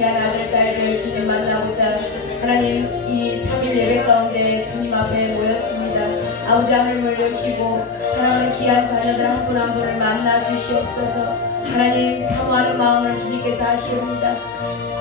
귀한 아들, 딸들 주님 만나보자. 하나님, 이 3일 예배 가운데 주님 앞에 모였습니다. 아버지, 하늘을 여시고 사랑하는 귀한 자녀들 한 분 한 분을 만나 주시옵소서. 하나님, 사모하는 마음을 주님께서 하시옵니다.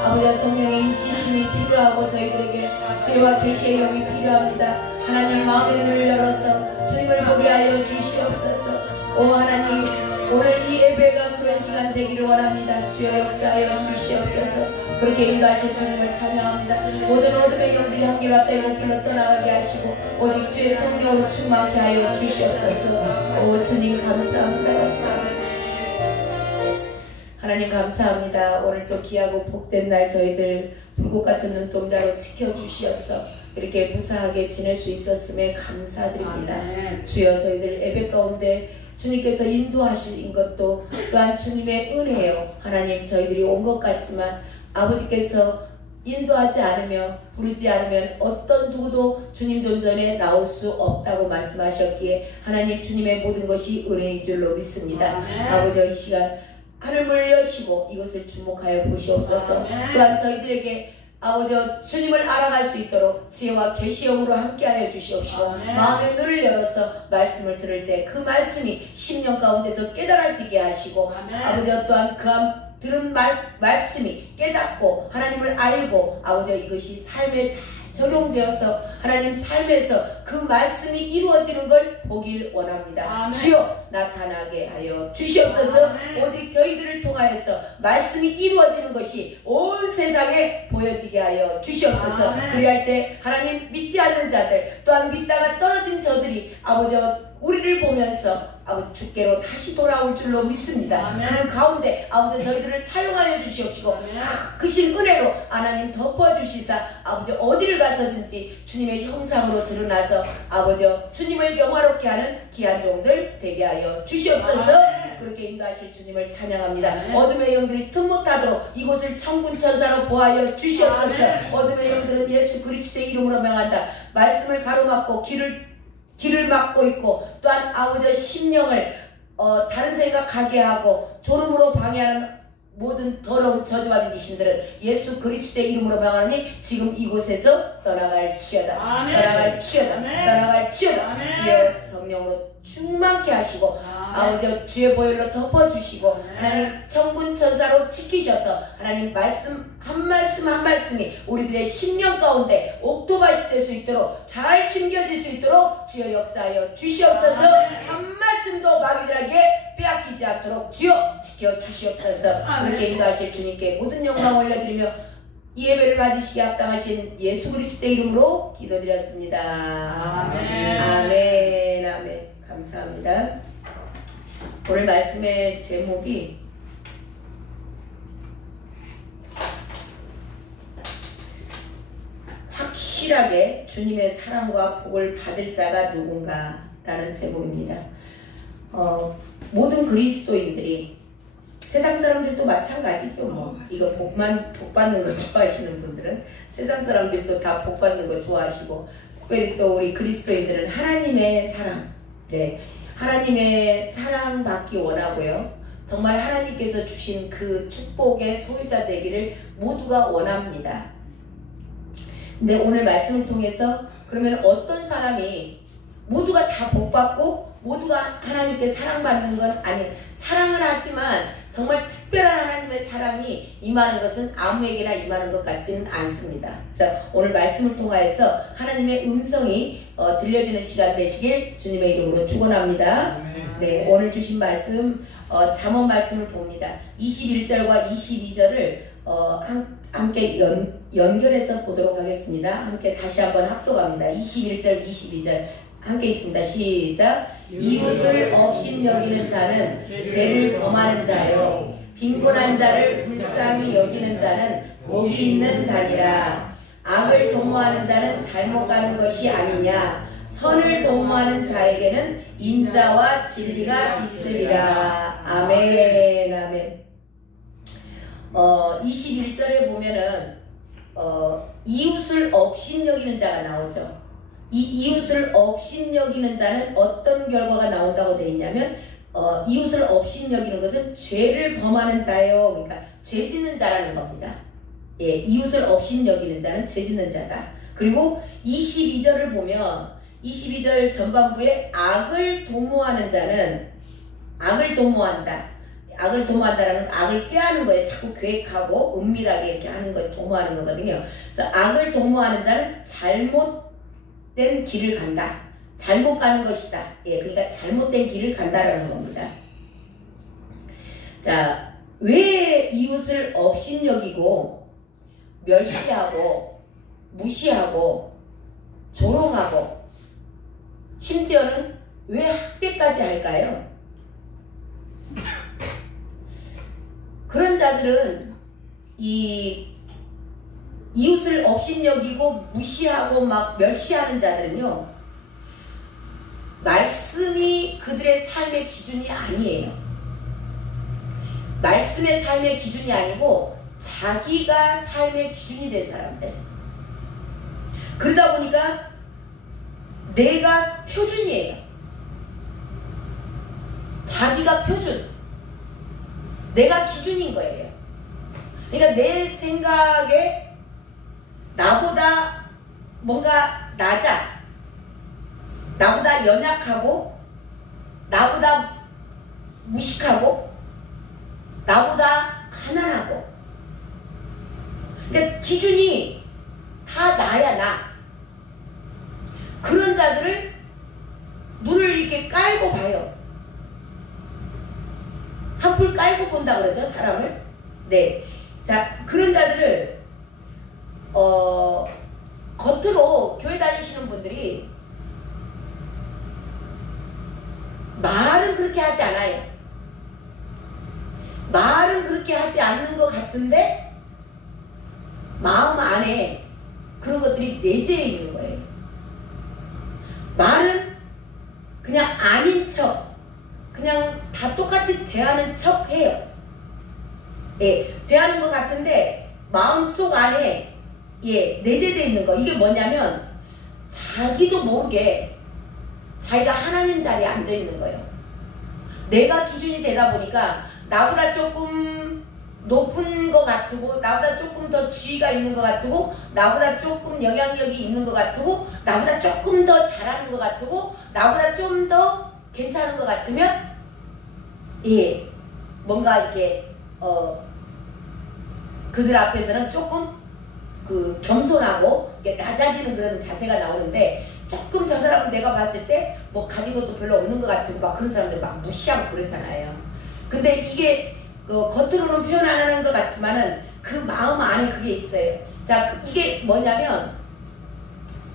아버지, 성령의 인치심이 필요하고 저희들에게 지혜와 계시의 영이 필요합니다. 하나님, 마음의 눈을 열어서 주님을 보게 하여 주시옵소서. 오 하나님, 오늘 이 예배가 그런 시간 되기를 원합니다. 주여 역사하여 주시옵소서. 그렇게 인도하실 주님을 찬양합니다. 모든 어둠의 영들이 한 길로 왔다 일곱 길로 떠나가게 하시고 오직 주의 성령으로 충만케 하여 주시옵소서. 오 주님 감사합니다. 감사합니다. 하나님 감사합니다. 오늘 또 귀하고 복된 날 저희들 불꽃 같은 눈동자로 지켜주시어서 이렇게 무사하게 지낼 수 있었음에 감사드립니다. 아멘. 주여 저희들 예배 가운데 주님께서 인도하신 것도 또한 주님의 은혜요. 하나님, 저희들이 온 것 같지만 아버지께서 인도하지 않으며 부르지 않으면 어떤 누구도 주님 존전에 나올 수 없다고 말씀하셨기에 하나님, 주님의 모든 것이 은혜인 줄로 믿습니다. 아멘. 아버지, 이 시간 하늘을 여시고 이것을 주목하여 보시옵소서. 아멘. 또한 저희들에게 아버지 주님을 알아갈 수 있도록 지혜와 계시형으로 함께하여 주시옵시고 아멘. 마음의 눈을 열어서 말씀을 들을 때 그 말씀이 심령 가운데서 깨달아지게 하시고 아멘. 아버지 또한 그 들은 말씀이 깨닫고 하나님을 알고 아버지 이것이 삶에 잘 적용되어서 하나님 삶에서 그 말씀이 이루어지는 걸 보길 원합니다. 아멘. 주여 나타나게 하여 주시옵소서. 아멘. 오직 저희들을 통하여서 말씀이 이루어지는 것이 온 세상에 보여지게 하여 주시옵소서. 아멘. 그리할 때 하나님 믿지 않는 자들 또한 믿다가 떨어진 저들이 아버지 우리를 보면서 아버지 주께로 다시 돌아올 줄로 믿습니다. 아멘. 그 가운데 아버지 저희들을 사용하여 주시옵시고 크신 은혜로 하나님 덮어주시사 아버지 어디를 가서든지 주님의 형상으로 드러나서 아버지 주님을 영화롭게 하는 귀한 종들 되게 하여 주시옵소서. 아멘. 그렇게 인도하실 주님을 찬양합니다. 아멘. 어둠의 영들이 틈 못하도록 이곳을 천군 천사로 보하여 주시옵소서. 아멘. 어둠의 영들은 예수 그리스도의 이름으로 명한다. 말씀을 가로막고 길을 막고 있고 또한 아버지 심령을 다른 생각하게 하고 졸음으로 방해하는 모든 더러운 저주받은 귀신들은 예수 그리스도의 이름으로 명하니 지금 이곳에서 떠나갈지어다. 아멘. 떠나갈지어다. 아멘. 떠나갈지어다. 아멘. 주의 성령으로 충만케 하시고 아버지 주의 보혈로 덮어주시고 아멘. 하나님 천군 천사로 지키셔서 하나님 말씀 한 말씀이 우리들의 심령 가운데 옥토밭이 될 수 있도록 잘 심겨질 수 있도록 주여 역사하여 주시옵소서. 아멘. 한 말씀도 마귀들에게 빼앗기지 않도록 주여 지켜주시옵소서. 그렇게 인도하실 주님께 모든 영광 올려드리며 이 예배를 받으시기에 합당하신 예수 그리스도의 이름으로 기도드렸습니다. 아멘. 아멘. 아멘. 감사합니다. 오늘 말씀의 제목이 확실하게 주님의 사랑과 복을 받을 자가 누군가 라는 제목입니다. 모든 그리스도인들이 세상 사람들도 마찬가지죠. 이거 복 받는 걸 좋아하시는 분들은 세상 사람들도 다 복 받는 거 좋아하시고 특별히 또 우리 그리스도인들은 하나님의 사랑, 네, 하나님의 사랑 받기 원하고요. 정말 하나님께서 주신 그 축복의 소유자 되기를 모두가 원합니다. 근데 오늘 말씀을 통해서 그러면 어떤 사람이 모두가 다 복받고 모두가 하나님께 사랑받는 건 아니에요. 사랑을 하지만 정말 특별한 하나님의 사랑이 임하는 것은 아무에게나 임하는 것 같지는 않습니다. 그래서 오늘 말씀을 통하여서 하나님의 음성이 들려지는 시간 되시길 주님의 이름으로 축원합니다. 네, 오늘 주신 말씀 잠언 말씀을 봅니다. 21절과 22절을 함께 연결해서 보도록 하겠습니다. 함께 다시 한번 합독합니다. 21절 22절 함께 있습니다. 시작. 이웃을 업신여기는 자는 죄를 범하는 자요 빈곤한 자를 불쌍히 여기는 자는 복이 있는 자니라. 악을 도모하는 자는 잘못 가는 것이 아니냐. 선을 도모하는 자에게는 인자와 진리가 있으리라. 아멘. 아멘. 21절에 보면은 이웃을 업신여기는 자가 나오죠. 이 이웃을 업신여기는 자는 어떤 결과가 나온다고 되어 있냐면 이웃을 업신여기는 것은 죄를 범하는 자예요. 그러니까 죄 짓는 자라는 겁니다. 예, 이웃을 업신여기는 자는 죄짓는 자다. 그리고 22절을 보면 22절 전반부에 악을 도모하는 자는 악을 도모한다. 악을 도모한다라는 악을 꾀하는 거예요. 자꾸 계획하고 은밀하게 이렇게 하는 거예요. 도모하는 거거든요. 그래서 악을 도모하는 자는 잘못된 길을 간다. 잘못 가는 것이다. 예, 그러니까 잘못된 길을 간다라는 겁니다. 자, 왜 이웃을 업신여기고 멸시하고 무시하고 조롱하고 심지어는 왜 학대까지 할까요? 그런 자들은 이 이웃을 업신여기고 무시하고 막 멸시하는 자들은요, 말씀이 그들의 삶의 기준이 아니에요. 말씀의 삶의 기준이 아니고 자기가 삶의 기준이 된 사람들. 그러다 보니까 내가 표준이에요. 자기가 표준. 내가 기준인 거예요. 그러니까 내 생각에 나보다 뭔가 낮아. 나보다 연약하고 나보다 무식하고 나보다 가난하고, 그러니까 기준이 다 나야, 나. 그런 자들을 눈을 이렇게 깔고 봐요. 한풀 깔고 본다 그러죠, 사람을. 네. 자, 그런 자들을 겉으로 교회 다니시는 분들이 말은 그렇게 하지 않아요. 말은 그렇게 하지 않는 것 같은데 마음 안에 그런 것들이 내재해 있는 거예요. 말은 그냥 아닌 척, 그냥 다 똑같이 대하는 척 해요. 예, 대하는 것 같은데 마음속 안에 예, 내재되어 있는 거. 이게 뭐냐면 자기도 모르게 자기가 하나님 자리에 앉아 있는 거예요. 내가 기준이 되다 보니까 나보다 조금 높은 것 같고, 나보다 조금 더 지위가 있는 것 같고, 나보다 조금 영향력이 있는 것 같고, 나보다 조금 더 잘하는 것 같고, 나보다 좀 더 괜찮은 것 같으면 예, 뭔가 이렇게 그들 앞에서는 조금 그 겸손하고 이렇게 낮아지는 그런 자세가 나오는데, 조금 저 사람은 내가 봤을 때 뭐 가진 것도 별로 없는 것 같고 막 그런 사람들 막 무시하고 그러잖아요. 근데 이게 겉으로는 표현 안 하는 것 같지만은 그 마음 안에 그게 있어요. 자, 이게 뭐냐면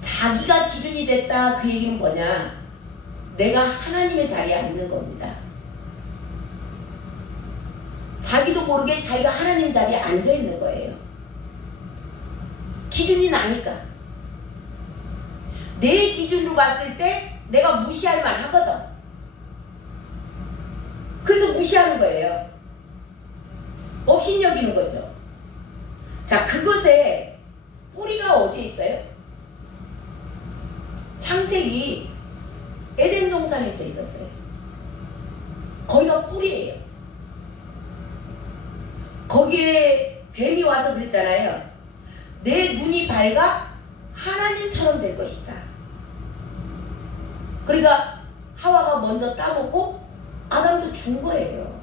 자기가 기준이 됐다, 그 얘기는 뭐냐, 내가 하나님의 자리에 앉는 겁니다. 자기도 모르게 자기가 하나님 자리에 앉아 있는 거예요. 기준이 나니까. 내 기준으로 봤을 때 내가 무시할 만하거든. 그래서 무시하는 거예요. 업신여기는 거죠. 자, 그것에 뿌리가 어디에 있어요? 창세기 에덴 동산에서 있었어요. 거기가 뿌리예요. 거기에 뱀이 와서 그랬잖아요. 내 눈이 밝아 하나님처럼 될 것이다. 그러니까 하와가 먼저 따먹고 아담도 준 거예요.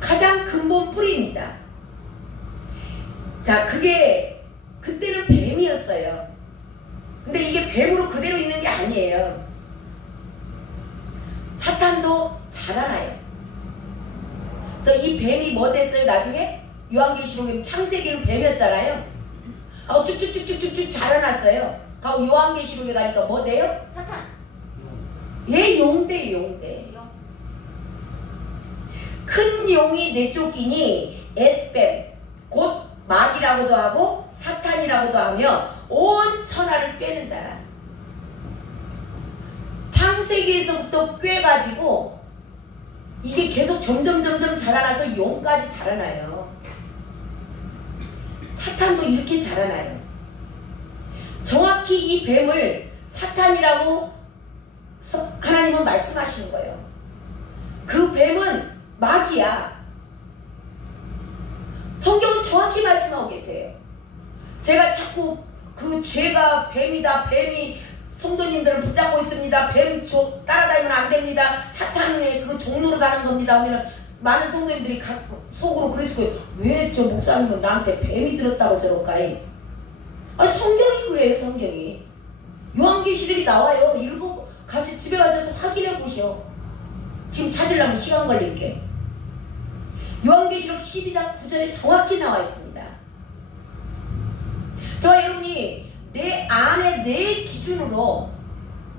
가장 근본 뿌리입니다. 자, 그게 그때는 뱀이었어요. 근데 이게 뱀으로 그대로 있는 게 아니에요. 사탄도 자라나요. 그래서 이 뱀이 뭐 됐어요? 나중에 요한계시록에 창세기는 뱀이었잖아요. 하고 쭉쭉쭉쭉쭉 자라났어요. 하고 요한계시록에 가니까 뭐 돼요? 사탄. 예, 용대, 용대. 큰 용이 내쫓기니 앳뱀, 곧 마귀라고도 하고 사탄이라고도 하며 온 천하를 꿰는 자라. 창세기에서부터 꿰가지고 이게 계속 점점 자라나서 용까지 자라나요. 사탄도 이렇게 자라나요. 정확히 이 뱀을 사탄이라고 하나님은 말씀하시는 거예요. 그 뱀은 마귀야. 성경은 정확히 말씀하고 계세요. 제가 자꾸 그 죄가 뱀이다, 뱀이 성도님들을 붙잡고 있습니다, 뱀 따라다니면 안 됩니다, 사탄의 그 종로로 다는 겁니다 하면 많은 성도님들이 속으로 그랬을 거예요. 왜 저 목사님은 나한테 뱀이 들었다고 저럴까요? 성경이 그래요. 성경이 요한계시록이 나와요. 읽고 같이 집에 가셔서 확인해 보시오. 지금 찾으려면 시간 걸릴게. 요한계시록 12장 9절에 정확히 나와 있습니다. 저와 여러분이 내 안에 내 기준으로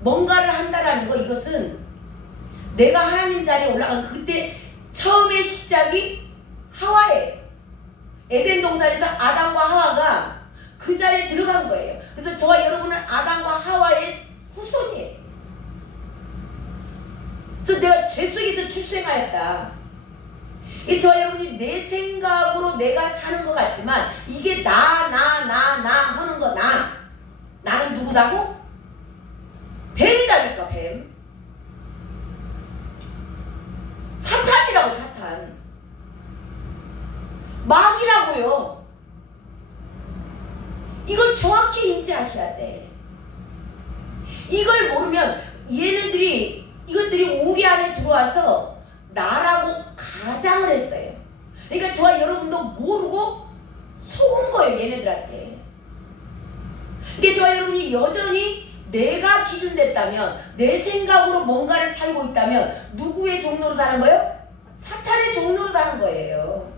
뭔가를 한다라는 거, 이것은 내가 하나님 자리에 올라간 그때 처음의 시작이 하와예요. 에덴 동산에서 아담과 하와가 그 자리에 들어간 거예요. 그래서 저와 여러분은 아담과 하와의 후손이에요. 그래서 내가 죄 속에서 출생하였다. 저와 여러분이 내 생각으로 내가 사는 것 같지만 이게 나 하는 거, 나는 누구다고? 뱀이다니까, 뱀. 사탄이라고, 사탄. 마귀라고요. 이걸 정확히 인지하셔야 돼. 이걸 모르면 이것들이 우리 안에 들어와서 나라고 가장을 했어요. 그러니까 저와 여러분도 모르고 속은 거예요, 얘네들한테. 그러니까 저와 여러분이 여전히 내가 기준됐다면, 내 생각으로 뭔가를 살고 있다면 누구의 종로로 사는 거예요? 사탄의 종로로 사는 거예요.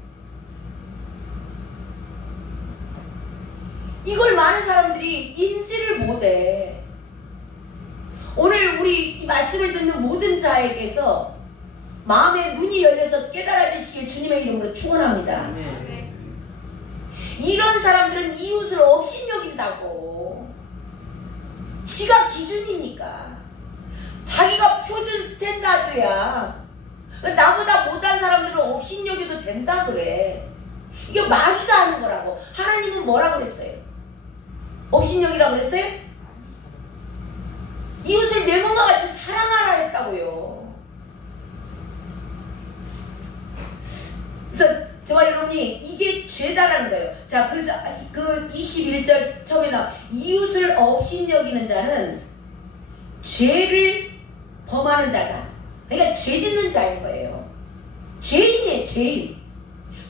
이걸 많은 사람들이 인지를 못해. 오늘 우리 이 말씀을 듣는 모든 자에게서 마음의 눈이 열려서 깨달아지시길 주님의 이름으로 축원합니다. 이런 사람들은 이웃을 업신여긴다고. 지가 기준이니까. 자기가 표준 스탠다드야. 나보다 못한 사람들은 업신여겨도 된다 그래. 이게 마귀가 하는 거라고. 하나님은 뭐라고 그랬어요? 업신여기라고 그랬어요? 이웃을 내 몸과 같이 사랑하라 했다고요. 그래서 저와 여러분이 이게 죄다라는 거예요. 자, 그래서 그 21절 처음에 나와 이웃을 업신여기는 자는 죄를 범하는 자다. 그러니까 죄 짓는 자인 거예요. 죄인이에요, 죄인.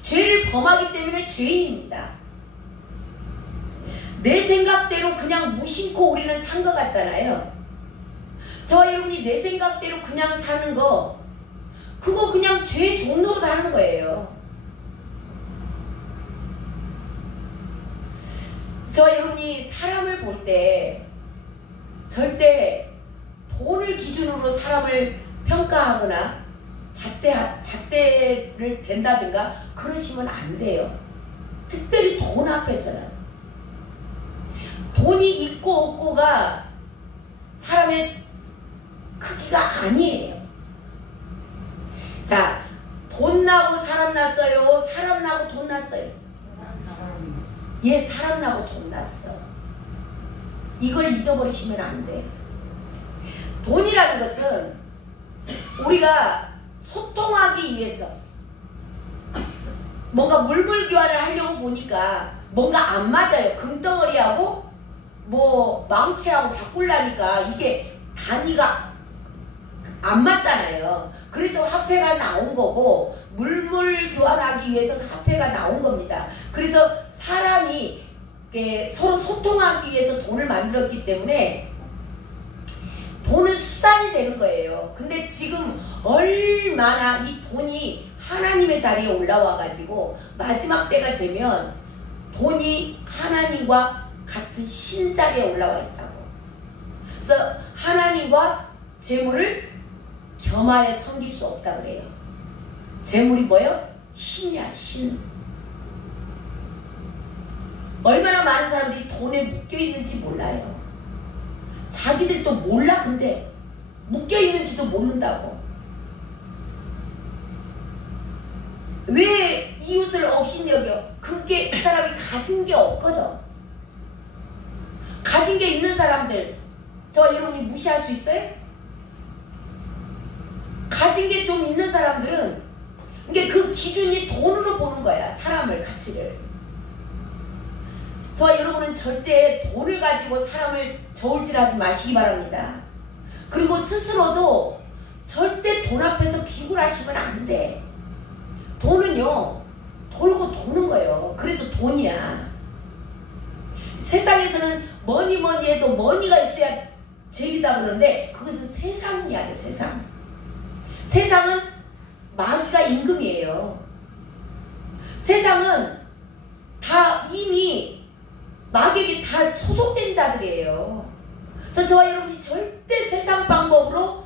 죄를 범하기 때문에 죄인입니다. 내 생각대로 그냥 무심코 우리는 산 것 같잖아요. 저와 여러분이 내 생각대로 그냥 사는 거, 그거 그냥 죄 종로로 사는 거예요. 저와 여러분이 사람을 볼 때 절대 돈을 기준으로 사람을 평가하거나 잣대를 댄다든가 그러시면 안 돼요. 특별히 돈 앞에서는. 돈이 있고 없고가 사람의 크기가 아니에요. 자, 돈 나고 사람 났어요? 사람 나고 돈 났어요? 예, 사람 나고 돈 났어. 이걸 잊어버리시면 안 돼. 돈이라는 것은 우리가 소통하기 위해서 뭔가 물물 교환을 하려고 보니까 뭔가 안 맞아요. 금덩어리하고 뭐 망치하고 바꾸려니까 이게 단위가 안 맞잖아요. 그래서 화폐가 나온 거고 물물 교환하기 위해서 화폐가 나온 겁니다. 그래서 사람이 서로 소통하기 위해서 돈을 만들었기 때문에 돈은 수단이 되는 거예요. 근데 지금 얼마나 이 돈이 하나님의 자리에 올라와 가지고 마지막 때가 되면 돈이 하나님과 같은 신 자리에 올라와 있다고. 그래서 하나님과 재물을 겸하여 섬길 수 없다 그래요. 재물이 뭐예요? 신이야, 신. 얼마나 많은 사람들이 돈에 묶여 있는지 몰라요. 자기들도 몰라. 근데 묶여 있는지도 모른다고. 왜 이웃을 업신여겨? 그게 그 사람이 가진 게 없거든. 가진 게 있는 사람들 저 여러분이 무시할 수 있어요? 가진 게 좀 있는 사람들은 이게 그 기준이 돈으로 보는 거야. 사람을, 가치를. 저와 여러분은 절대 돈을 가지고 사람을 저울질하지 마시기 바랍니다. 그리고 스스로도 절대 돈 앞에서 비굴하시면 안 돼. 돈은요, 돌고 도는 거예요. 그래서 돈이야. 세상에서는 뭐니 해도 머니가 있어야 죄이다 그러는데 그것은 세상 이야기야. 세상. 세상은 마귀가 임금이에요. 세상은 다 이미 마귀에게 다 소속된 자들이에요. 그래서 저와 여러분이 절대 세상 방법으로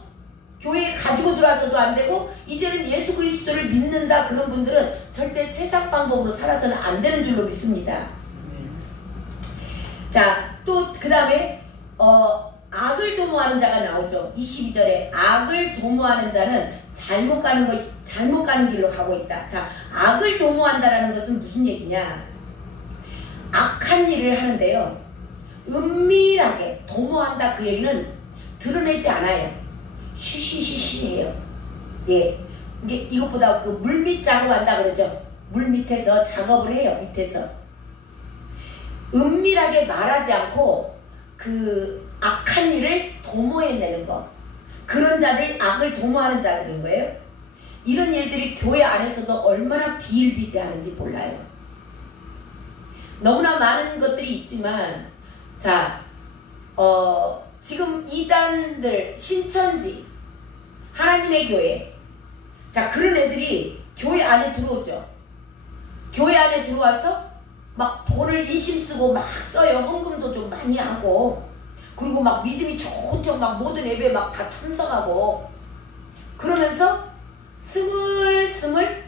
교회에 가지고 들어와서도 안 되고 이제는 예수 그리스도를 믿는다 그런 분들은 절대 세상 방법으로 살아서는 안 되는 줄로 믿습니다. 자, 또 그 다음에 악을 도모하는 자가 나오죠. 22절에 악을 도모하는 자는 잘못 가는 길로 가고 있다. 자, 악을 도모한다라는 것은 무슨 얘기냐? 악한 일을 하는데요. 은밀하게 도모한다 그 얘기는 드러내지 않아요. 쉬쉬쉬쉬해요. 예, 이게 이것보다 그 물밑 작업한다 그러죠. 물 밑에서 작업을 해요. 밑에서 은밀하게 말하지 않고 그 악한 일을 도모해내는 거. 그런 자들, 악을 도모하는 자들인 거예요. 이런 일들이 교회 안에서도 얼마나 비일비재하는지 몰라요. 너무나 많은 것들이 있지만, 자, 지금 이단들, 신천지, 하나님의 교회, 자, 그런 애들이 교회 안에 들어오죠. 교회 안에 들어와서 막 돈을 인심 쓰고 막 써요. 헌금도 좀 많이 하고, 그리고 막 믿음이 좋죠. 막 모든 예배 막 다 참석하고, 그러면서 스물스물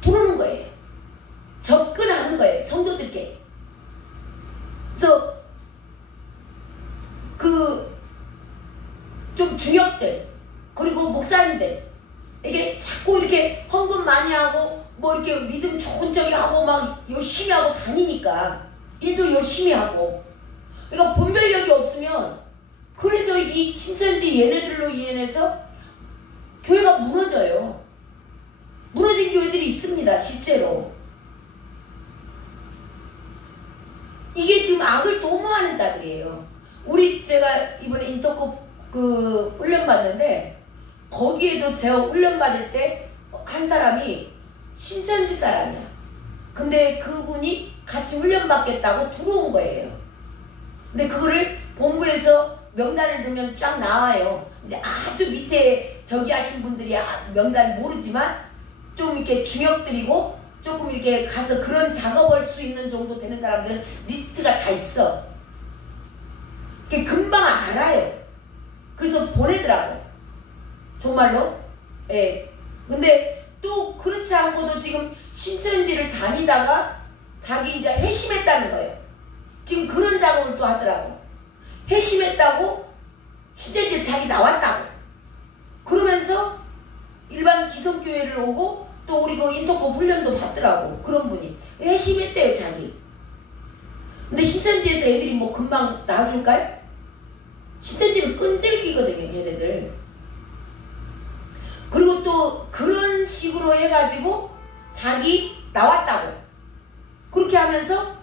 들어오는 거예요. 접근하는 거예요. 성도들께. 그래서 좀 주역들 그리고 목사님들 이게 자꾸 이렇게 헌금 많이 하고 뭐 이렇게 믿음 좋은 척이 하고 막 열심히 하고 다니니까 일도 열심히 하고, 그러니까 분별력이 없으면 그래서 이 신천지 얘네들로 인해서 교회가 무너져요. 무너진 교회들이 있습니다. 실제로. 이게 지금 악을 도모하는 자들이에요. 제가 이번에 인터컵 훈련 받는데 거기에도 제가 훈련 받을 때 한 사람이 신천지 사람이야. 근데 그분이 같이 훈련 받겠다고 들어온 거예요. 근데 그거를 본부에서 명단을 들면 쫙 나와요. 이제 아주 밑에 저기 하신 분들이 명단을 모르지만 좀 이렇게 중역들이고 조금 이렇게 가서 그런 작업할 수 있는 정도 되는 사람들은 리스트가 다 있어. 그게 금방 알아요. 그래서 보내더라고. 정말로. 예. 근데 또 그렇지 않고도 지금 신천지를 다니다가 자기 이제 회심했다는 거예요. 지금 그런 작업을 또 하더라고. 회심했다고 신천지를 자기 나왔다고. 그러면서 일반 기성교회를 오고 또 우리 그 인터컵 훈련도 받더라고. 그런 분이 회심했대요. 자기. 근데 신천지에서 애들이 뭐 금방 나와줄까요? 신천지는 끈질기거든요. 걔네들. 그리고 또 그런 식으로 해가지고 자기 나왔다고 그렇게 하면서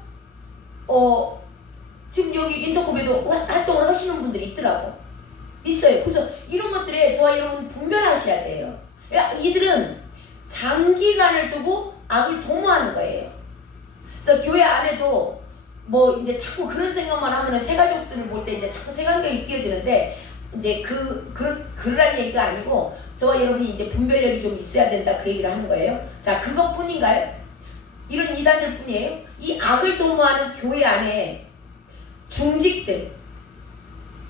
지금 여기 인터컵에도 활동을 하시는 분들이 있더라고. 있어요. 그래서 이런 것들에 저와 여러분 분별하셔야 돼요. 이들은 장기간을 두고 악을 도모하는 거예요. 그래서 교회 안에도 뭐 이제 자꾸 그런 생각만 하면은 새가족들을 볼 때 이제 자꾸 새간격이 끼어지는데, 이제 그러란 얘기가 아니고 저와 여러분이 이제 분별력이 좀 있어야 된다 그 얘기를 하는 거예요. 자, 그것뿐인가요? 이런 이단들 뿐이에요? 이 악을 도모하는 교회 안에 중직들,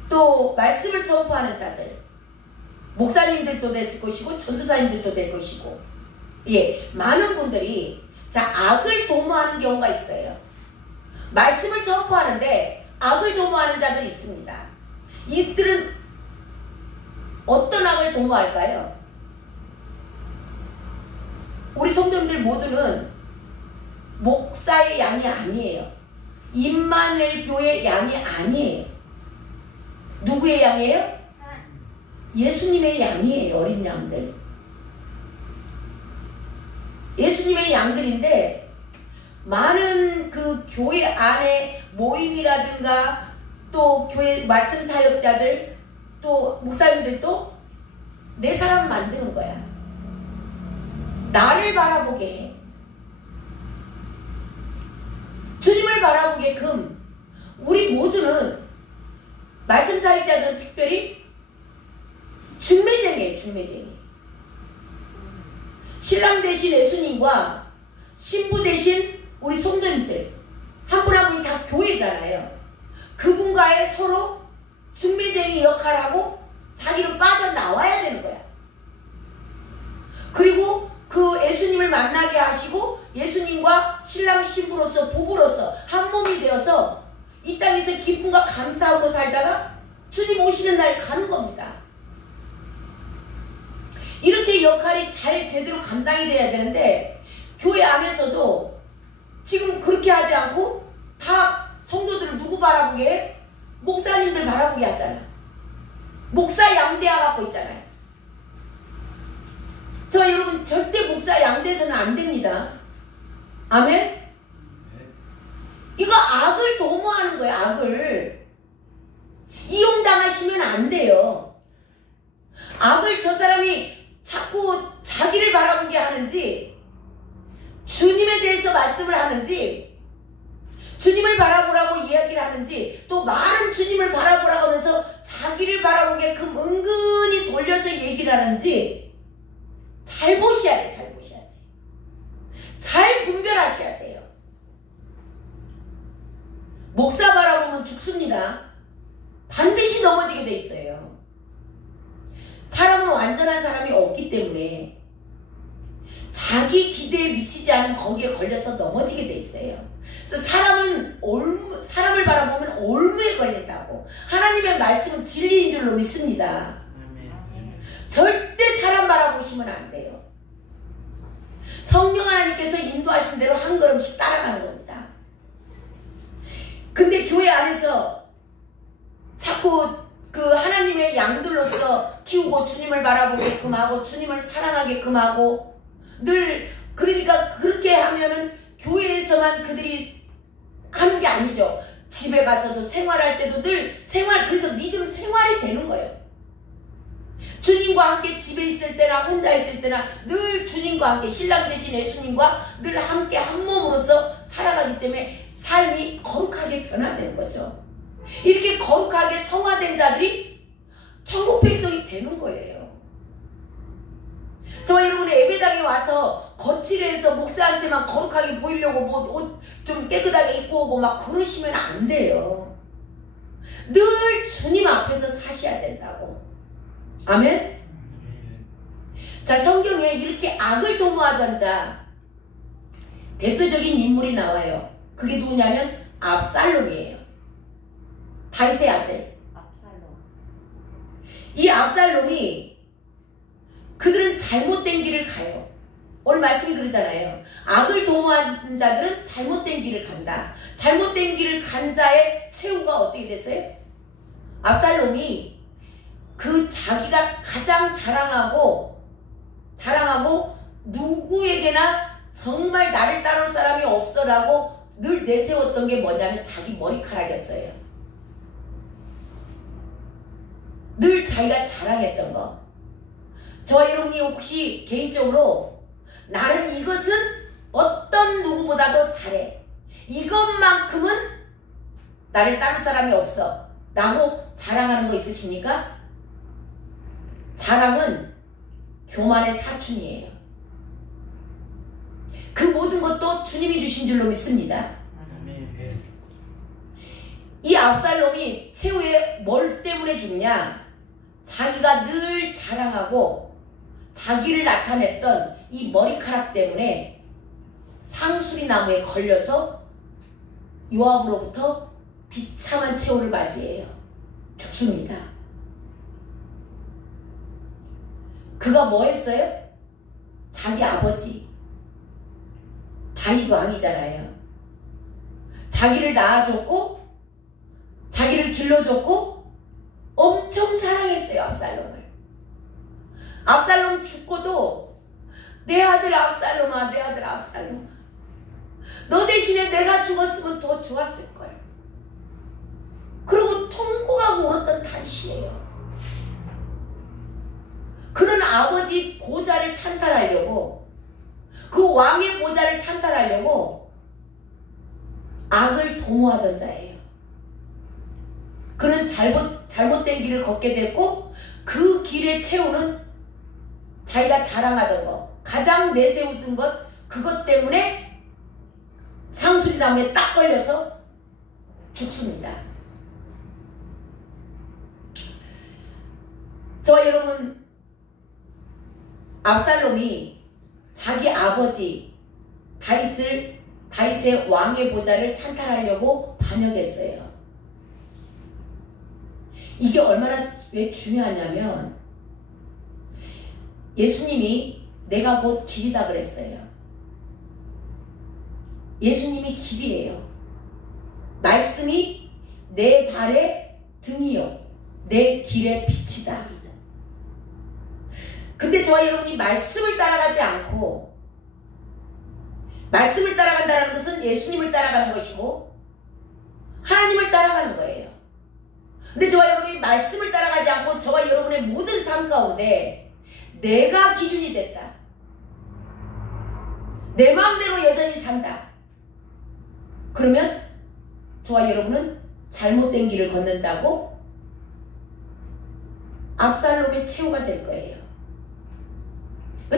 또 말씀을 선포하는 자들, 목사님들도 될 것이고 전도사님들도 될 것이고, 예, 많은 분들이 자 악을 도모하는 경우가 있어요. 말씀을 선포하는데 악을 도모하는 자들이 있습니다. 이들은 어떤 악을 도모할까요? 우리 성도님들 모두는 목사의 양이 아니에요. 임마누엘 교회 양이 아니에요. 누구의 양이에요? 예수님의 양이에요. 어린 양들. 예수님의 양들인데 많은 그 교회 안에 모임이라든가 또 교회 말씀 사역자들 또 목사님들도 내 사람 만드는 거야. 나를 바라보게 해. 주님을 바라보게끔 우리 모두는 말씀 사역자들은 특별히 중매쟁이에요. 중매쟁이. 신랑 대신 예수님과 신부 대신 우리 성도님들 한 분 한 분이 다 교회잖아요. 그분과의 서로 중매쟁이 역할하고 자기로 빠져나와야 되는 거야. 그리고 그 예수님을 만나게 하시고 예수님과 신랑 신부로서 부부로서 한 몸이 되어서 이 땅에서 기쁨과 감사하고 살다가 주님 오시는 날 가는 겁니다. 이렇게 역할이 잘 제대로 감당이 돼야 되는데 교회 안에서도 지금 그렇게 하지 않고 다 성도들을 누구 바라보게 해? 목사님들 바라보게 하잖아. 목사 양대하 갖고 있잖아요. 저 여러분 절대 목사 양대서는 안 됩니다. 아멘? 이거 악을 도모하는 거예요. 악을. 이용당하시면 안 돼요. 악을 저 사람이 자꾸 자기를 바라보게 하는지 주님에 대해서 말씀을 하는지 주님을 바라보라고 이야기를 하는지 또 많은 주님을 바라보라고 하면서 자기를 바라보게끔 은근히 돌려서 얘기를 하는지 잘 보셔야 돼요. 잘 보셔야 돼요. 잘 분별하셔야 돼요. 목사 바라보면 죽습니다. 반드시 넘어지게 돼 있어요. 사람은 완전한 사람이 없기 때문에 자기 기대에 미치지 않으면 거기에 걸려서 넘어지게 돼 있어요. 그래서 사람을 바라보면 올무에 걸린다고. 하나님의 말씀은 진리인 줄로 믿습니다. 절대 사람 바라보시면 안 돼요. 성령 하나님께서 인도하신 대로 한 걸음씩 따라가는 겁니다. 근데 교회 안에서 자꾸 그 하나님의 양들로서 키우고 주님을 바라보게끔 하고 주님을 사랑하게끔 하고 늘 그러니까 그렇게 하면은 교회에서만 그들이 하는 게 아니죠. 집에 가서도 생활할 때도 늘 그래서 믿음 생활이 되는 거예요. 주님과 함께 집에 있을 때나 혼자 있을 때나 늘 주님과 함께 신랑 대신 예수님과 늘 함께 한 몸으로서 살아가기 때문에 삶이 거룩하게 변화되는 거죠. 이렇게 거룩하게 성화된 자들이 천국 백성이 되는 거예요. 저와 여러분이 예배당에 와서 거칠해서 목사한테만 거룩하게 보이려고 뭐 옷 좀 깨끗하게 입고 오고 막 그러시면 안 돼요. 늘 주님 앞에서 사셔야 된다고. 아멘? 자, 성경에 이렇게 악을 도모하던 자 대표적인 인물이 나와요. 그게 누구냐면 압살롬이에요. 다윗의 아들. 이 압살롬이 그들은 잘못된 길을 가요. 오늘 말씀이 그러잖아요. 악을 도모한 자들은 잘못된 길을 간다. 잘못된 길을 간 자의 최후가 어떻게 됐어요? 압살롬이 그 자기가 가장 자랑하고 누구에게나 정말 나를 따를 사람이 없어라고 늘 내세웠던 게 뭐냐면 자기 머리카락이었어요. 늘 자기가 자랑했던 거. 저와 여러분이 혹시 개인적으로 나는 이것은 어떤 누구보다도 잘해. 이것만큼은 나를 따를 사람이 없어. 라고 자랑하는 거 있으십니까? 자랑은 교만의 사춘이에요. 그 모든 것도 주님이 주신 줄로 믿습니다. 이 압살롬이 최후에 뭘 때문에 죽냐? 자기가 늘 자랑하고 자기를 나타냈던 이 머리카락 때문에 상수리 나무에 걸려서 요압으로부터 비참한 최후를 맞이해요. 죽습니다. 그가 뭐 했어요? 자기 아버지 다윗 왕이잖아요. 자기를 낳아줬고 자기를 길러줬고 엄청 사랑했어요. 압살롬을. 압살롬 죽고도 내 아들 압살롬아, 내 아들 압살롬아, 너 대신에 내가 죽었으면 더 좋았을 걸. 그리고 통곡하고 울었던 당신이에요. 그런 아버지 보좌를 찬탈하려고, 그 왕의 보좌를 찬탈하려고 악을 도모하던 자예요. 그는 잘못된 길을 걷게 됐고, 그 길의 최후는 자기가 자랑하던 것, 가장 내세우던 것, 그것 때문에 상수리 나무에 딱 걸려서 죽습니다. 저와 여러분, 압살롬이 자기 아버지 다윗의 왕의 보좌를 찬탈하려고 반역했어요. 이게 얼마나 왜 중요하냐면, 예수님이 내가 곧 길이다 그랬어요. 예수님이 길이에요. 말씀이 내 발의 등이요, 내 길의 빛이다. 근데 저와 여러분이 말씀을 따라가지 않고, 말씀을 따라간다는 것은 예수님을 따라가는 것이고 하나님을 따라가는 거예요. 근데 저와 여러분이 말씀을 따라가지 않고 저와 여러분의 모든 삶 가운데 내가 기준이 됐다, 내 마음대로 여전히 산다, 그러면 저와 여러분은 잘못된 길을 걷는 자고 압살롬의 최후가 될 거예요.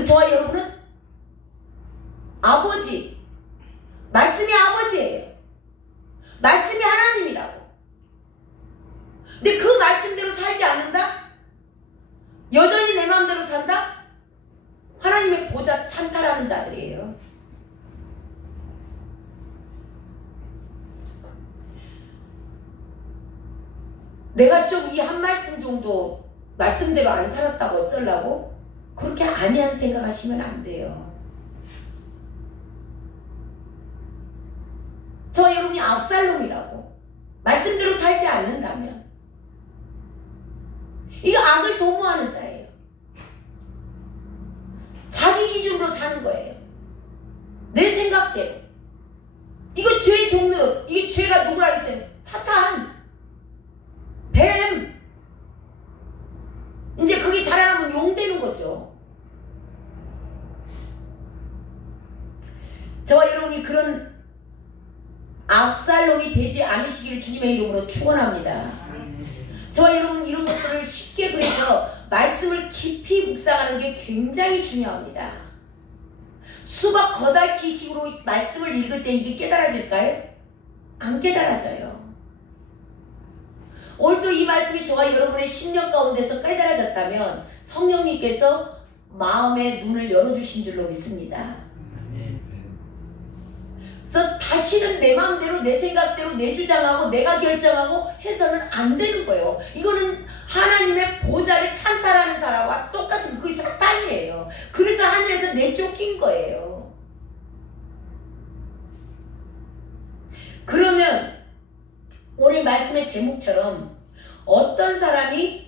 저와 여러분은 아버지, 말씀이 아버지예요. 말씀이 하나님이라고. 근데 그 말씀대로 살지 않는다? 여전히 내 마음대로 산다? 하나님의 보좌 찬탈하는 자들이에요. 내가 좀 이 한 말씀 정도 말씀대로 안 살았다고 어쩌려고? 그렇게 아니한 생각하시면 안 돼요. 저 여러분이 압살롬이라고 말씀대로 살지 않는다면 이게 악을 도모하는 자예요. 자기 기준으로 사는 거예요. 내 생각대로. 이거 죄의 종류. 이게 죄가 누구라 했어요? 사탄, 뱀. 이제 그게 자라나면 용 되는 거죠. 저와 여러분이 그런 압살롬이 되지 않으시기를 주님의 이름으로 축원합니다. 저와 여러분, 이런 것들을 쉽게, 그래서 말씀을 깊이 묵상하는 게 굉장히 중요합니다. 수박 겉핥기 식으로 말씀을 읽을 때 이게 깨달아질까요? 안 깨달아져요. 오늘도 이 말씀이 저와 여러분의 심령 가운데서 깨달아졌다면 성령님께서 마음의 눈을 열어주신 줄로 믿습니다. 그래서 다시는 내 마음대로, 내 생각대로, 내 주장하고 내가 결정하고 해서는 안 되는 거예요. 이거는 하나님의 보좌를 찬탈하는 사람과 똑같은, 그게 사탄이에요. 그래서 하늘에서 내쫓긴 거예요. 그러면 오늘 말씀의 제목처럼 어떤 사람에게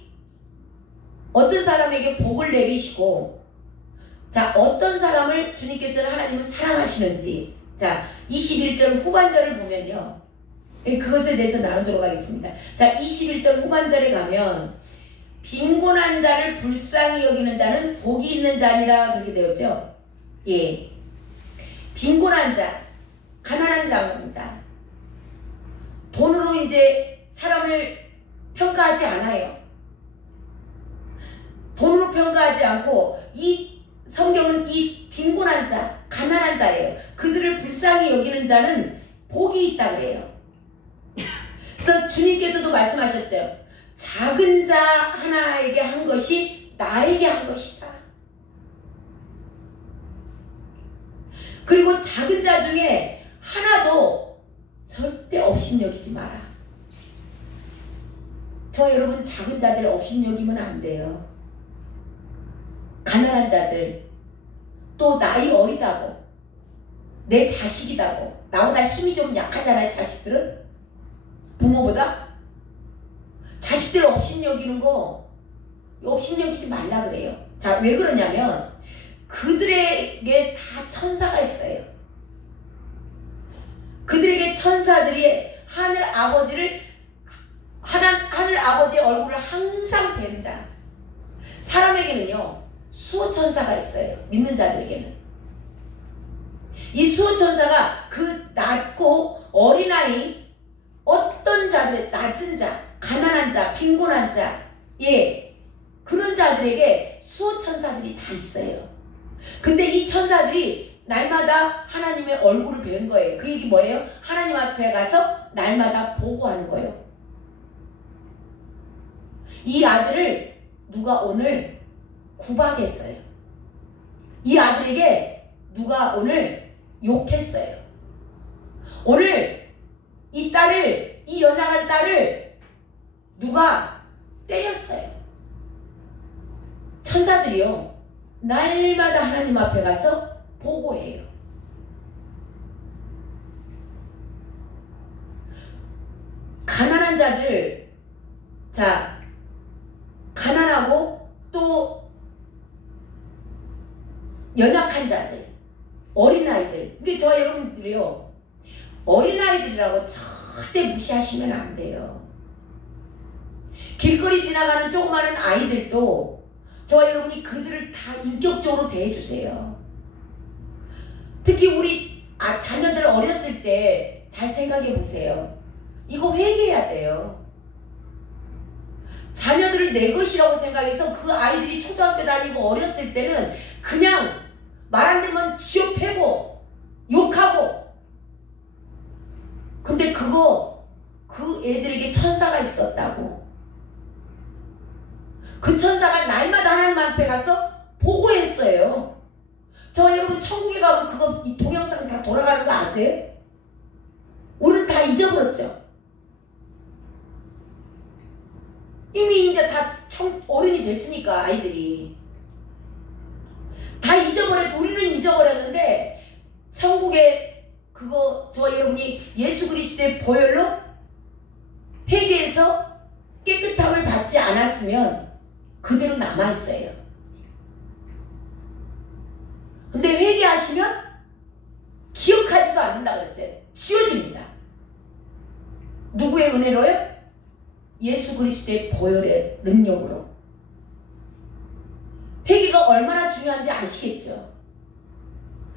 복을 내리시고, 자, 어떤 사람을 주님께서는, 하나님은 사랑하시는지, 자, 21절 후반절을 보면요, 그것에 대해서 나누도록 하겠습니다. 자, 21절 후반절에 가면 빈곤한 자를 불쌍히 여기는 자는 복이 있는 자니라, 그렇게 되었죠. 예, 빈곤한 자, 가난한 자입니다. 돈으로 이제 사람을 평가하지 않아요. 돈으로 평가하지 않고, 이 성경은 이 빈곤한 자, 가난한 자예요. 그들을 불쌍히 여기는 자는 복이 있다 그래요. 그래서 주님께서도 말씀하셨죠. 작은 자 하나에게 한 것이 나에게 한 것이다. 그리고 작은 자 중에 하나도 절대 업신여기지 마라. 저 여러분, 작은 자들 업신여기면 안 돼요. 가난한 자들, 또 나이 어리다고, 내 자식이다고, 나보다 힘이 좀 약하잖아요. 자식들은 부모보다. 자식들 업신여기는 거 업신여기지 말라 그래요. 자, 왜 그러냐면 그들에게 다 천사가 있어요. 그들에게 천사들이 하늘 아버지의 얼굴을 항상 뵌다. 사람에게는요 수호 천사가 있어요. 믿는 자들에게는. 이 수호 천사가 그 낮고 어린아이, 어떤 자들, 낮은 자, 가난한 자, 빈곤한 자, 그런 자들에게 수호 천사들이 다 있어요. 근데 이 천사들이 날마다 하나님의 얼굴을 뵌 거예요. 그 얘기 뭐예요? 하나님 앞에 가서 날마다 보고하는 거예요. 이 아들을 누가 오늘 구박했어요. 이 아들에게 누가 오늘 욕했어요. 오늘 이 딸을, 이 연약한 딸을 누가 때렸어요. 천사들이요 날마다 하나님 앞에 가서 보고해요. 가난한 자들, 자, 가난하고 또 연약한 자들, 어린아이들. 근데 저와 여러분들이요 어린아이들이라고 절대 무시하시면 안 돼요. 길거리 지나가는 조그마한 아이들도 저와 여러분이 그들을 다 인격적으로 대해주세요. 특히 우리 자녀들 어렸을 때 잘 생각해 보세요. 이거 회개해야 돼요. 자녀들을 내 것이라고 생각해서 그 아이들이 초등학교 다니고 어렸을 때는 그냥 말 안 들으면 쥐어 패고 욕하고, 근데 그 애들에게 천사가 있었다고. 그 천사가 날마다 하나님 앞에 가서 보고했어요. 저 여러분 천국에 가면 이 동영상 다 돌아가는 거 아세요? 우리는 다 잊어버렸죠. 이미 이제 다 어른이 됐으니까 아이들이 다 우리는 잊어버렸는데 천국에 저와 여러분이 예수 그리스도의 보혈로 회개해서 깨끗함을 받지 않았으면 그대로 남아있어요. 근데 회개하시면 기억하지도 않는다 그랬어요. 지워집니다. 누구의 은혜로요? 예수 그리스도의 보혈의 능력으로. 회개가 얼마나 중요한지 아시겠죠?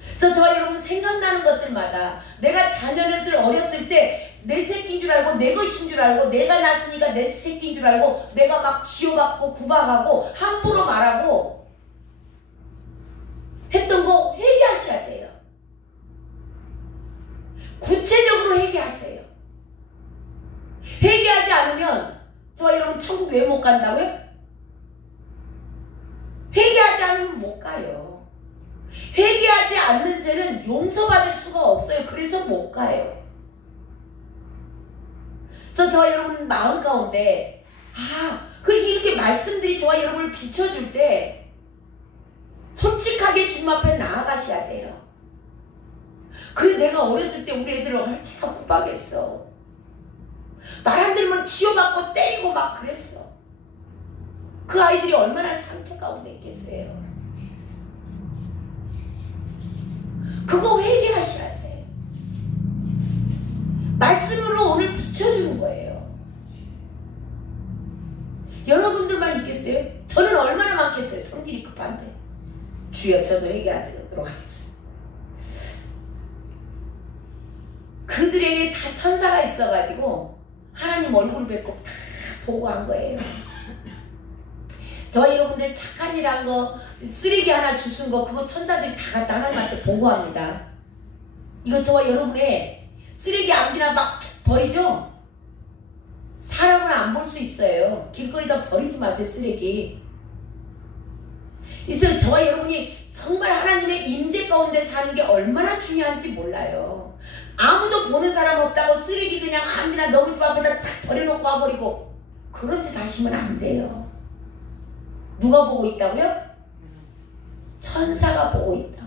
그래서 저와 여러분 생각나는 것들마다 내가 자녀들 어렸을 때 내 새끼인 줄 알고 내 것인 줄 알고 내가 낳았으니까 내 새끼인 줄 알고 내가 막 쥐어받고 구박하고 함부로 말하고 했던 거 회개하셔야 돼요. 구체적으로 회개하세요. 회개하지 않으면 저와 여러분 천국 왜 못 간다고요? 회개하지 않으면 못 가요. 회개하지 않는 죄는 용서받을 수가 없어요. 그래서 못 가요. 그래서 저와 여러분 마음 가운데 이렇게 말씀들이 저와 여러분을 비춰줄 때 솔직하게 주님 앞에 나아가셔야 돼요. 그래 내가 어렸을 때 우리 애들을 얼마나 구박했어. 말 안 들으면 쥐어받고 때리고 막 그랬어. 그 아이들이 얼마나 상처 가운데 있겠어요. 그거 회개하셔야 돼. 말씀으로 오늘 비춰주는 거예요. 여러분들만 있겠어요? 저는 얼마나 많겠어요. 성질이 급한데. 주여 저도 회개하도록 하겠습니다. 그들에게 다 천사가 있어가지고 하나님 얼굴 뵙고 다 보고한 거예요. 저와 여러분들 착한 일 한 거, 쓰레기 하나 주신 거, 그거 천사들이 다 갖다 하나님한테 보고합니다. 이거 저와 여러분의 쓰레기 아무데나 막 버리죠? 사람을 안 볼 수 있어요. 길거리다 버리지 마세요, 쓰레기. 그래서 저와 여러분이 정말 하나님의 임재 가운데 사는 게 얼마나 중요한지 몰라요. 아무도 보는 사람 없다고 쓰레기 그냥 아무데나 너무 집 앞에다 탁 버려놓고 와버리고 그런 짓 하시면 안 돼요. 누가 보고 있다고요? 천사가 보고 있다.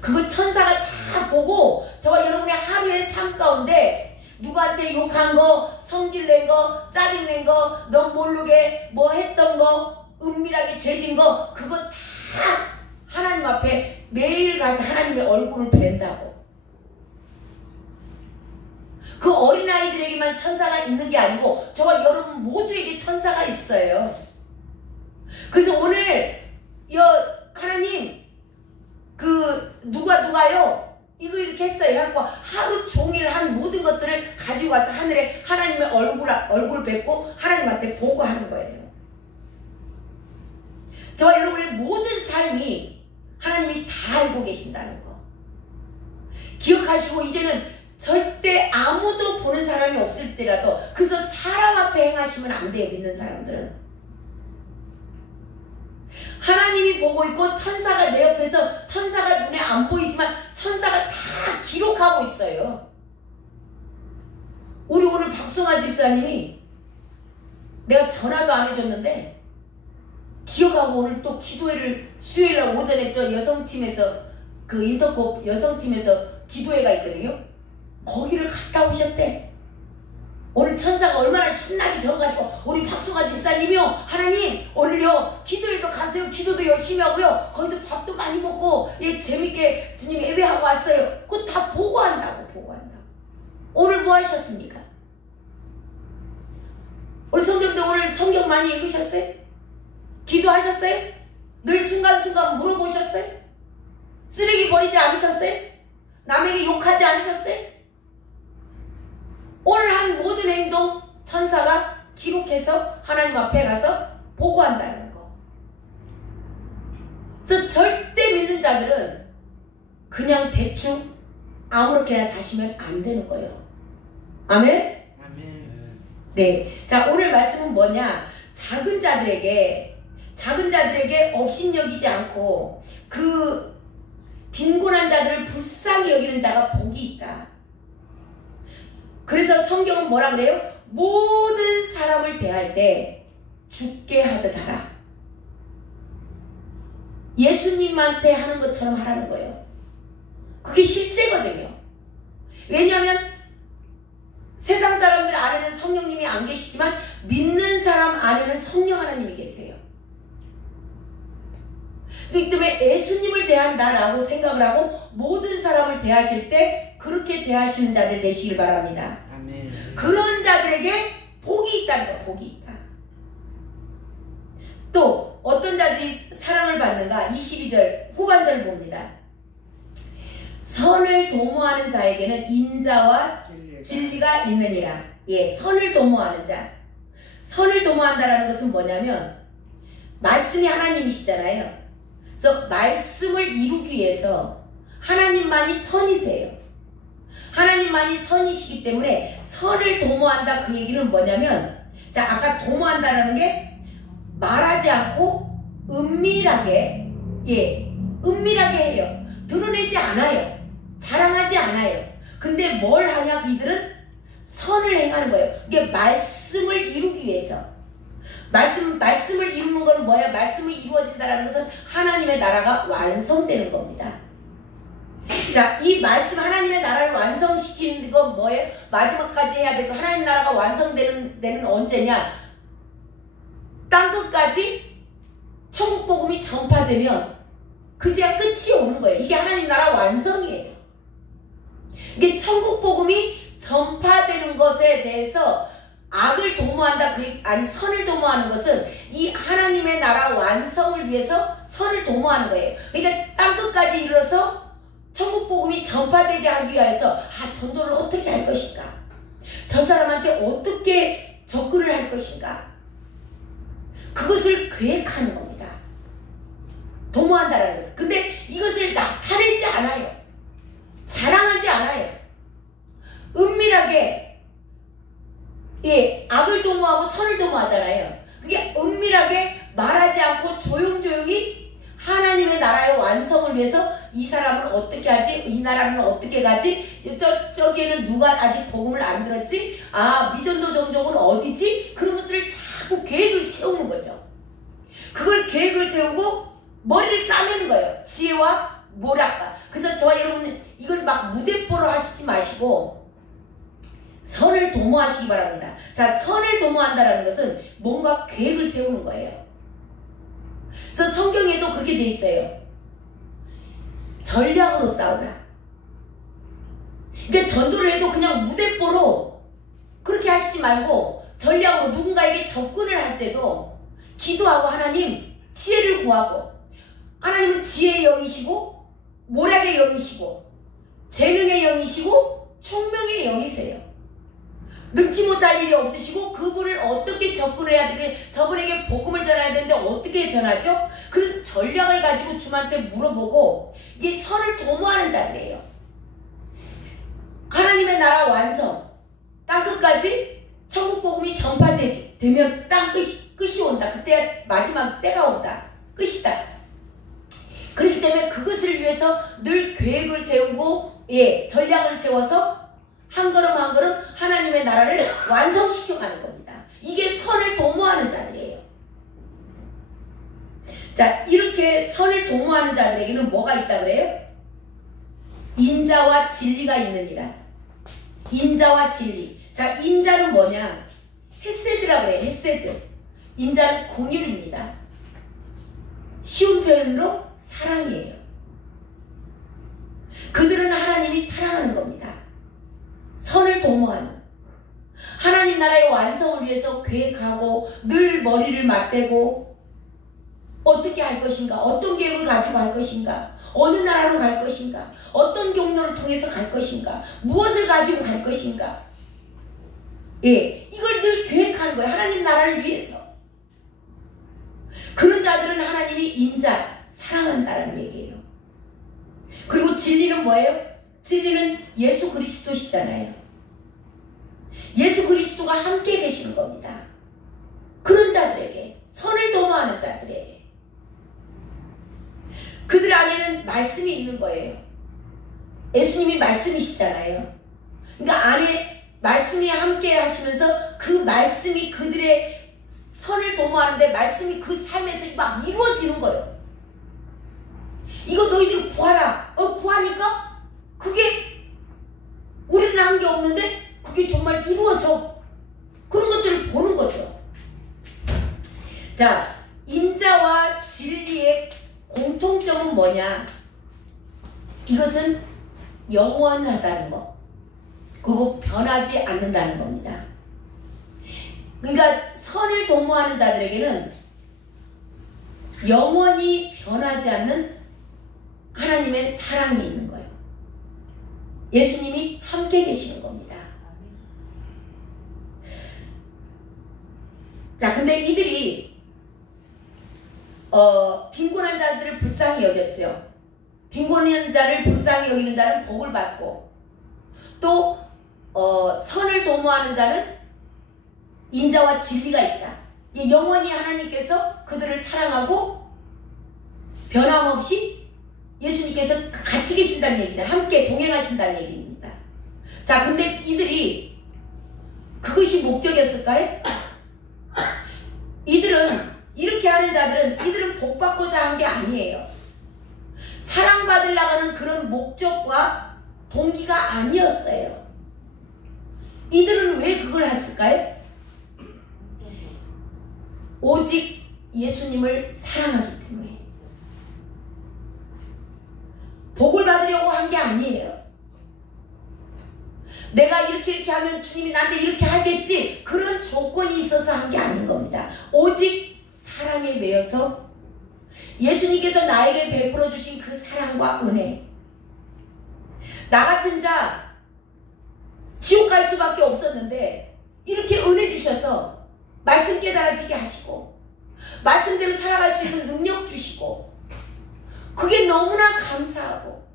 그거 천사가 다 보고 저와 여러분의 하루의 삶 가운데 누구한테 욕한 거, 성질낸 거, 짜증낸 거, 넌 모르게 뭐 했던 거, 은밀하게 죄진 거, 그거 다 하나님 앞에 매일 가서 하나님의 얼굴을 뵌다고. 그 어린아이들에게만 천사가 있는 게 아니고 저와 여러분 모두에게 천사가 있어요. 그래서 오늘 하나님 누가요 이거 이렇게 했어요 하고 하루 종일 한 모든 것들을 가지고 와서 하늘에 하나님의 얼굴을 뵙고 하나님한테 보고하는 거예요. 저와 여러분의 모든 삶이 하나님이 다 알고 계신다는 거 기억하시고 이제는 절대 아무도 보는 사람이 없을 때라도 그래서 사람 앞에 행하시면 안 돼요. 믿는 사람들은 하나님이 보고 있고 천사가 내 옆에서 천사가 눈에 안 보이지만 천사가 다 기록하고 있어요. 우리 오늘 박송아 집사님이 내가 전화도 안 해줬는데 기억하고 오늘 또 기도회를 수요일날 오전에 저 여성팀에서 그 인터콥 여성팀에서 기도회가 있거든요. 거기를 갔다 오셨대. 오늘 천사가 얼마나 신나게 적어가지고 우리 박송아 집사님이요 하나님 오늘요 기도회도 가세요. 기도도 열심히 하고요. 거기서 밥도 많이 먹고 재밌게 주님 예배하고 왔어요. 그거 다 보고한다고. 오늘 뭐 하셨습니까? 우리 성도님들 오늘 성경 많이 읽으셨어요? 기도하셨어요? 늘 순간순간 물어보셨어요? 쓰레기 버리지 않으셨어요? 남에게 욕하지 않으셨어요? 오늘 한 모든 행동 천사가 기록해서 하나님 앞에 가서 보고한다는 거. 그래서 절대 믿는 자들은 그냥 대충 아무렇게나 사시면 안 되는 거예요. 아멘? 아멘. 네. 자, 오늘 말씀은 뭐냐? 작은 자들에게 업신여기지 않고 그 빈곤한 자들을 불쌍히 여기는 자가 복이 있다. 그래서 성경은 뭐라 그래요? 모든 사람을 대할 때 죽게 하듯 하라. 예수님한테 하는 것처럼 하라는 거예요. 그게 실제거든요. 왜냐하면 세상 사람들 안에는 성령님이 안 계시지만 믿는 사람 안에는 성령 하나님이 계세요. 그렇기 때문에 예수님을 대한다라고 생각을 하고 모든 사람을 대하실 때 그렇게 대하시는 자들 되시길 바랍니다. 아멘. 그런 자들에게 복이 있다는 거예요. 복이 있다. 또 어떤 자들이 사랑을 받는가? 22절 후반절을 봅니다. 선을 도모하는 자에게는 인자와 진리가 있느니라. 예, 선을 도모하는 자. 선을 도모한다라는 것은 뭐냐면 말씀이 하나님이시잖아요. 그래서 말씀을 이루기 위해서 하나님만이 선이세요. 하나님만이 선이시기 때문에 선을 도모한다 그 얘기는 뭐냐면 자 아까 도모한다라는 게 말하지 않고 은밀하게 은밀하게 해요. 드러내지 않아요. 자랑하지 않아요. 근데 뭘 하냐 이들은 선을 행하는 거예요. 이게 말씀을 이루기 위해서 말씀을 이루는 건 뭐예요? 말씀이 이루어진다는 것은 하나님의 나라가 완성되는 겁니다. 자, 이 말씀 하나님의 나라를 완성시키는 건 뭐예요? 마지막까지 해야 되고 하나님 나라가 완성되는 데는 언제냐? 땅끝까지 천국 복음이 전파되면 그제야 끝이 오는 거예요. 이게 하나님 나라 완성이에요. 이게 천국 복음이 전파되는 것에 대해서 악을 도모한다, 아니 선을 도모하는 것은 이 하나님의 나라 완성을 위해서 선을 도모하는 거예요. 그러니까 땅끝까지 이르러서 천국 복음이 전파되게 하기 위해서 전도를 어떻게 할 것인가? 저 사람한테 어떻게 접근을 할 것인가? 그것을 계획하는 겁니다. 도모한다라는 것은. 근데 이것을 나타내지 않아요. 자랑하지 않아요. 은밀하게 악을 도모하고 선을 도모하잖아요. 그게 은밀하게 말하지 않고 조용조용히 하나님의 나라의 완성을 위해서 이 사람은 어떻게 하지? 이 나라는 어떻게 가지? 저기에는 누가 아직 복음을 안 들었지? 미전도 정족은 어디지? 그런 것들을 자꾸 계획을 세우는 거죠. 그걸 계획을 세우고 머리를 싸매는 거예요. 지혜와 모략과. 그래서 저와 여러분은 이걸 막 무대뽀로 하시지 마시고 선을 도모하시기 바랍니다. 자, 선을 도모한다는 것은 뭔가 계획을 세우는 거예요. 그래서 성경에도 그렇게 돼 있어요. 전략으로 싸우라. 그러니까 전도를 해도 그냥 무대뽀로 그렇게 하시지 말고 전략으로 누군가에게 접근을 할 때도 기도하고 하나님 지혜를 구하고, 하나님은 지혜의 영이시고 모략의 영이시고 재능의 영이시고 총명의 영이세요. 능치 못할 일이 없으시고 그분을 어떻게 접근을 해야 되게, 저분에게 복음을 전해야 되는데 어떻게 전하죠? 그 전략을 가지고 주님한테 물어보고, 이게 선을 도모하는 자들이에요. 하나님의 나라 완성, 땅끝까지 천국 복음이 전파되면 땅 끝이 온다. 그때 마지막 때가 온다. 끝이다. 그렇기 때문에 그것을 위해서 늘 계획을 세우고, 전략을 세워서 한 걸음 한 걸음 하나님의 나라를 완성시켜가는 겁니다. 이게 선을 도모하는 자들이에요. 자, 이렇게 선을 도모하는 자들에게는 뭐가 있다 그래요? 인자와 진리가 있느니라. 인자와 진리. 자, 인자는 뭐냐? 헤세드라고 해요. 헤세드. 인자는 긍휼입니다. 쉬운 표현으로 사랑이에요. 그들은 하나님이 사랑하는 겁니다. 선을 도모하는, 하나님 나라의 완성을 위해서 계획하고 늘 머리를 맞대고 어떻게 할 것인가, 어떤 계획을 가지고 할 것인가, 어느 나라로 갈 것인가, 어떤 경로를 통해서 갈 것인가, 무엇을 가지고 갈 것인가, 이걸 늘 계획하는 거예요. 하나님 나라를 위해서. 그런 자들은 하나님이 인자, 사랑한다는 얘기예요. 그리고 진리는 뭐예요? 진리는 예수 그리스도시잖아요. 예수 그리스도가 함께 계시는 겁니다. 그런 자들에게, 선을 도모하는 자들에게. 그들 안에는 말씀이 있는 거예요. 예수님이 말씀이시잖아요. 그러니까 안에 말씀이 함께 하시면서 그 말씀이 그들의 선을 도모하는데, 말씀이 그 삶에서 막 이루어지는 거예요. 이거 너희들 구하라. 구하니까 그게 우리는 한 게 없는데 그게 정말 이루어져. 그런 것들을 보는 거죠. 자, 인자와 진리의 공통점은 뭐냐? 이것은 영원하다는 거, 그리고 변하지 않는다는 겁니다. 그러니까 선을 도모하는 자들에게는 영원히 변하지 않는 하나님의 사랑이 있는 거예요. 예수님이 함께 계시는 겁니다. 자, 근데 이들이 빈곤한 자들을 불쌍히 여겼죠. 빈곤한 자를 불쌍히 여기는 자는 복을 받고, 또 선을 도모하는 자는 인자와 진리가 있다. 영원히 하나님께서 그들을 사랑하고 변함없이 예수님께서 같이 계신다는 얘기잖아요. 함께 동행하신다는 얘기입니다. 자, 근데 이들이 그것이 목적이었을까요? 이들은, 이렇게 하는 자들은, 이들은 복받고자 한 게 아니에요. 사랑받으려고 하는 그런 목적과 동기가 아니었어요. 이들은 왜 그걸 했을까요? 오직 예수님을 사랑하기 때문에. 복을 받으려고 한 게 아니에요. 내가 이렇게 하면 주님이 나한테 이렇게 하겠지, 그런 조건이 있어서 한 게 아닌 겁니다. 오직 사랑에 매여서 예수님께서 나에게 베풀어 주신 그 사랑과 은혜. 나 같은 자 지옥 갈 수밖에 없었는데 이렇게 은혜 주셔서 말씀 깨달아지게 하시고 말씀대로 살아갈 수 있는 능력 주시고, 그게 너무나 감사하고,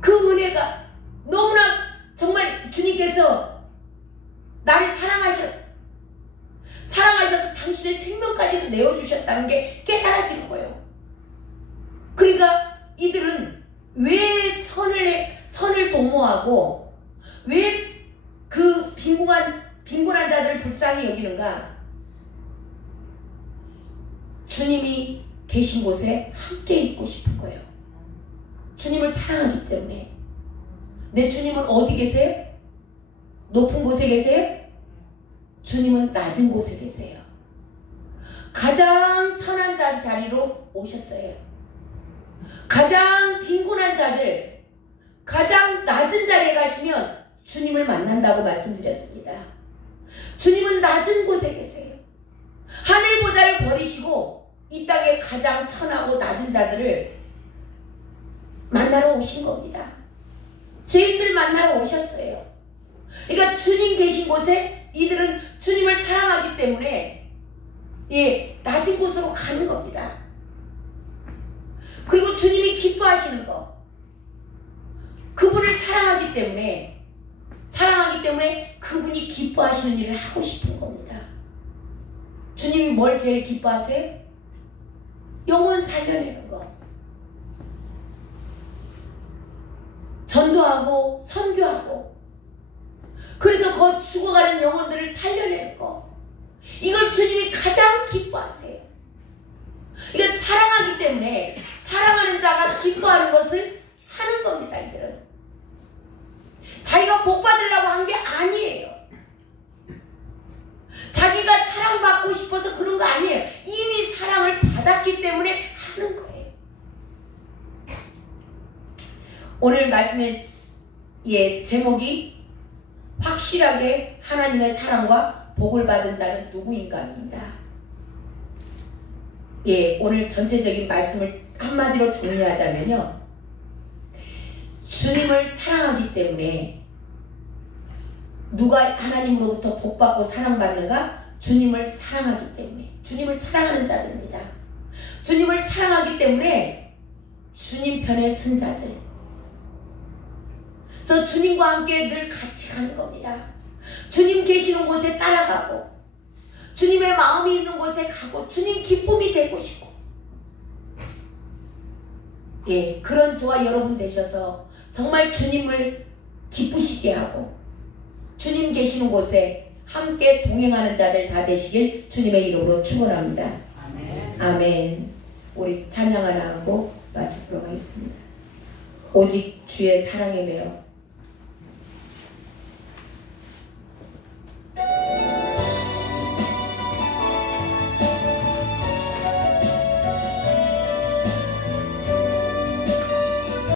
그 은혜가 너무나 정말 주님께서 나를 사랑하셔서 당신의 생명까지도 내어주셨다는 게 깨달아지는 거예요. 그러니까 이들은 왜 선을 도모하고 왜 그 빈곤한 자들을 불쌍히 여기는가? 주님이 계신 곳에 함께 있고 싶은 거예요. 주님을 사랑하기 때문에. 내 주님은 어디 계세요? 높은 곳에 계세요? 주님은 낮은 곳에 계세요. 가장 천한 자리로 오셨어요. 가장 빈곤한 자들, 가장 낮은 자리에 가시면 주님을 만난다고 말씀드렸습니다. 주님은 낮은 곳에 계세요. 하늘 보좌를 버리시고 이 땅에 가장 천하고 낮은 자들을 만나러 오신 겁니다. 죄인들 만나러 오셨어요. 그러니까 주님 계신 곳에 이들은 주님을 사랑하기 때문에 낮은 곳으로 가는 겁니다. 그리고 주님이 기뻐하시는 것, 그분을 사랑하기 때문에 그분이 기뻐하시는 일을 하고 싶은 겁니다. 주님이 뭘 제일 기뻐하세요? 영혼 살려내는 거, 전도하고 선교하고, 그래서 그 죽어가는 영혼들을 살려내는 거, 이걸 주님이 가장 기뻐하세요. 이건 사랑하기 때문에 사랑하는 자가 기뻐하는 것을 하는 겁니다. 이들은 자기가 복 받으려고 한 게 아니에요. 자기가 사랑받고 싶어서 그런 거 아니에요. 이미 사랑을 받았기 때문에 하는 거예요. 오늘 말씀의 제목이 확실하게 하나님의 사랑과 복을 받은 자는 누구인가입니다. 오늘 전체적인 말씀을 한마디로 정리하자면요, 주님을 사랑하기 때문에 누가 하나님으로부터 복받고 사랑받는가? 주님을 사랑하기 때문에, 주님을 사랑하는 자들입니다. 주님을 사랑하기 때문에 주님 편에 선 자들, 그래서 주님과 함께 늘 같이 가는 겁니다. 주님 계시는 곳에 따라가고, 주님의 마음이 있는 곳에 가고, 주님 기쁨이 되고 싶고, 그런 저와 여러분 되셔서 정말 주님을 기쁘시게 하고 주님 계시는 곳에 함께 동행하는 자들 다 되시길 주님의 이름으로 축원합니다. 아멘. 아멘. 우리 찬양 하나 하고 마치도록 하겠습니다. 오직 주의 사랑에 매여